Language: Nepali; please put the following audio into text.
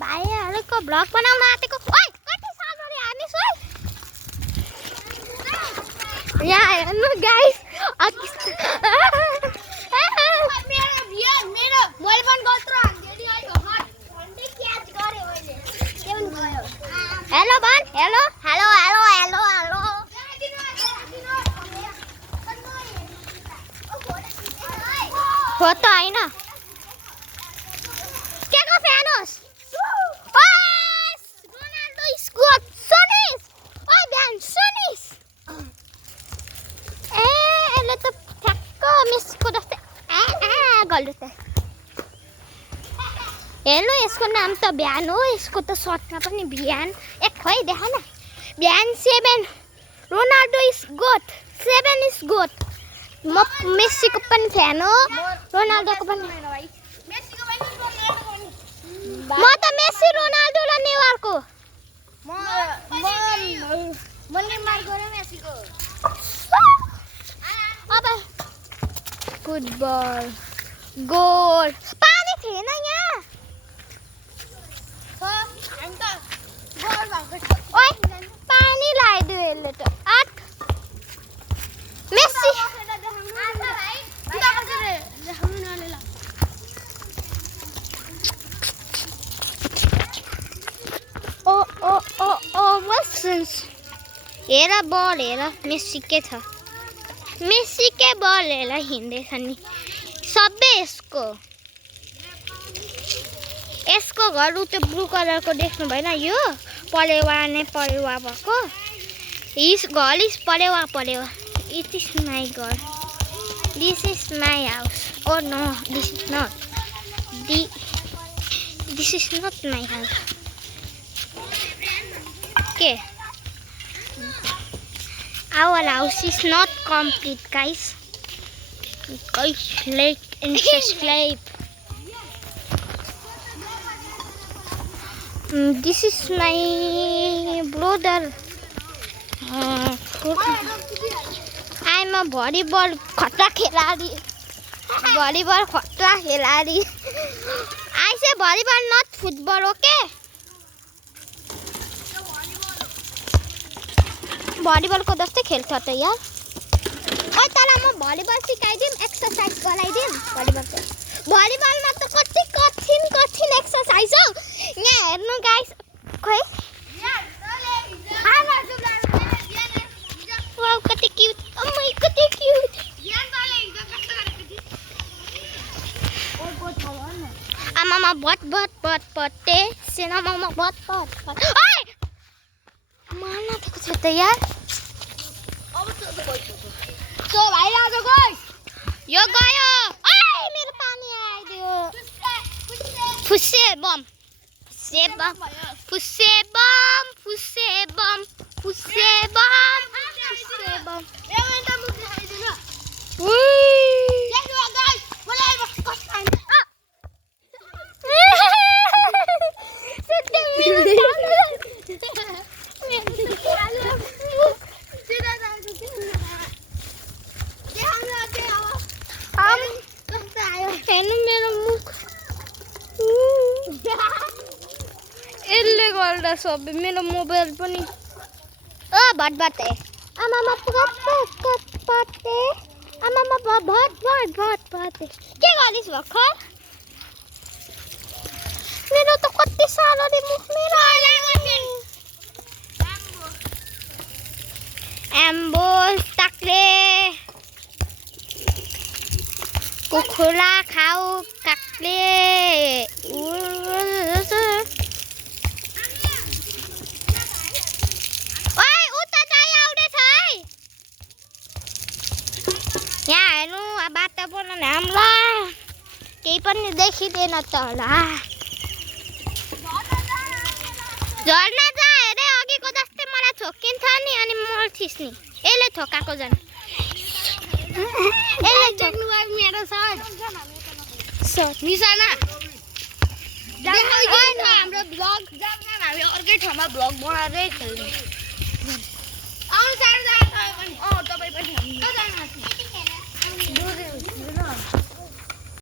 भाइहरूको भ्लग बनाउन आँटेको। ओइ कति सालरी हानिस् ओइ यहाँ हेर्नु गाइस मेरो मैले पनि गत्रो हान्दै आयो हन्डे क्याच गरे मैले के पनि भयो हेलो भन hello hello hello hello hello photo हैन केको फ्यान होस् रोनाल्डो स्कोर सुनिस ओ ध्यान सुनिस ए यसले त ठ्याक्क मेसीको जस्तै गल्यो त हेर्नु यसको नाम त बिहान हो यसको त सर्टमा पनि बिहान एक खोइ देखा न बिहान 7 Ronaldo is GOAT 7 is GOAT म मेसीको पनि फ्यान हो रोनाल्डोको पनि म त मेसी रोनाल्डो र नेवारको म नेमारको र मेसीको अब फुटबल गोल पानी थिएन यहाँ ओइ पानी लगाइदियो यसले त आठ मेसी ओ ओ ओ ओ वसन्स हेर बल हेर मेसी के छ मेसी के बल हेर हिँड्दैछ नि सबै यसको घर उ त्यो ब्लू कलरको देख्नु भएन यो परेवा नै परेवा भएको हिज घर इज परेवा परेवा इट इज माई घर this is my house oh no this is not my house के our house is not complete guys like and subscribe this is my brother I'm a volleyball khatra kheladi I say volleyball not football okay volleyball को जस्तै खेल्छ त यार ओइ तँलाई म भलिबल सिकाइदिम एक्सरसाइज गराइदिम भलिबलमा त कति कठिन एक्सरसाइज हो यहाँ हेर्नु गाइस खोइ वाउ कति क्यूट अम्मै कति क्यूट आमामा भट पट्टे सेनामामा भट ओइ मार्न दिएको छ त यार सो भाइराज गाइस यो गयो ओइ मेरो पानी आइदियो फुस्से बम हेर्नु मेरो मुख यसले गर्दा सबै मेरो मोबाइल पनि भटभटे आमामा पट्टे आमामा भटभटे के गरिस् भर्खर मेरो त कति सालले मुख मेरो एम्बो ताक्ले कुखुरा खाऊ काक्ले ओइ उता चाहिँ आउँदैछ है यहाँ हेर्नु वातावरण हामीलाई केही पनि देखिँदैन त होला झर्ना जा हेरे अघिको जस्तै मलाई ठोकिन्छ नि अनि मल थिच्ने यसले ठोकाको झन् यसले ठोक्नु भयो मेरो सर्ट निशाना हाम्रो ब्लग हामी अर्कै ठाउँमा ब्लग बनाएर खेल्ने आउनु साह्रो तपाईँ पनि